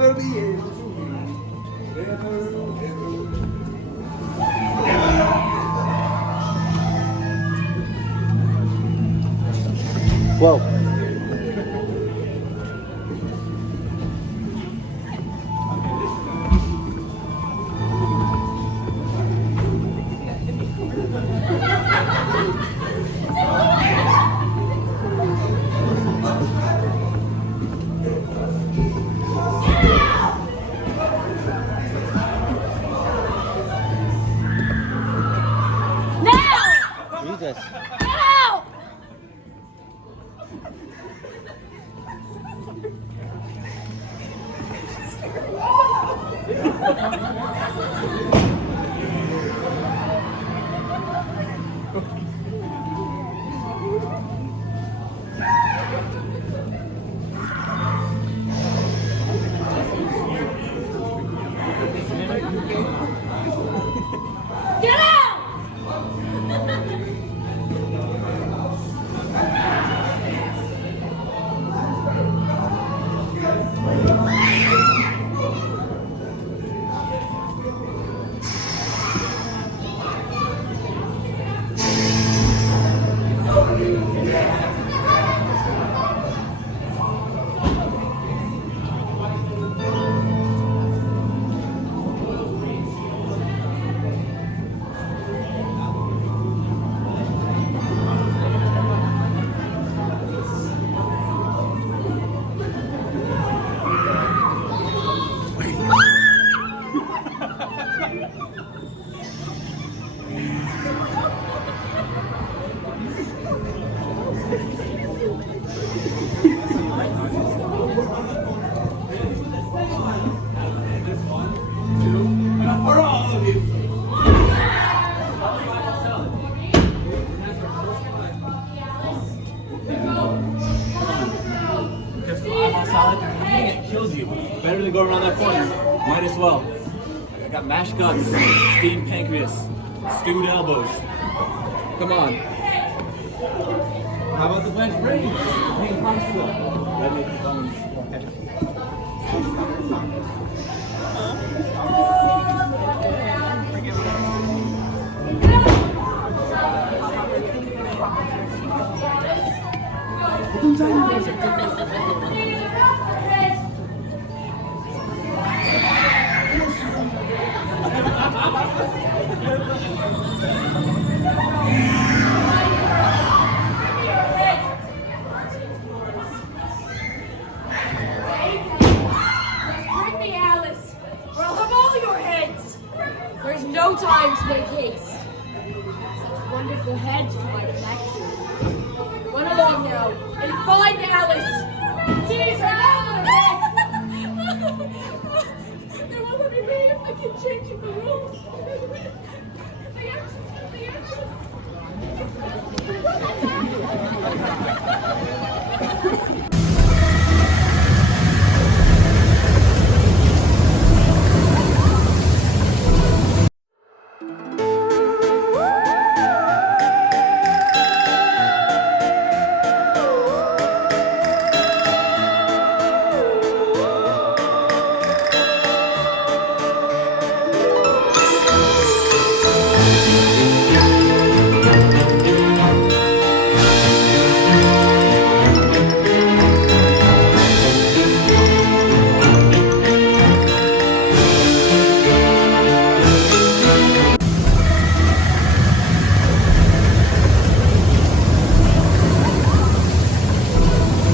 never be able to be. Whoa. Jesus. Ow! Get out! It kills you. Better than go around that corner. Might as well. I got mashed guts, steamed pancreas, stewed elbows. Come on. How about the blanched brains? Hey, pasta. That makes the bones Bring me Alice, or I'll have all your heads. There's no time to make haste. Such wonderful heads to my collection. Run along now and find Alice. Seize her head. There won't be made if I can change the rules. The answer.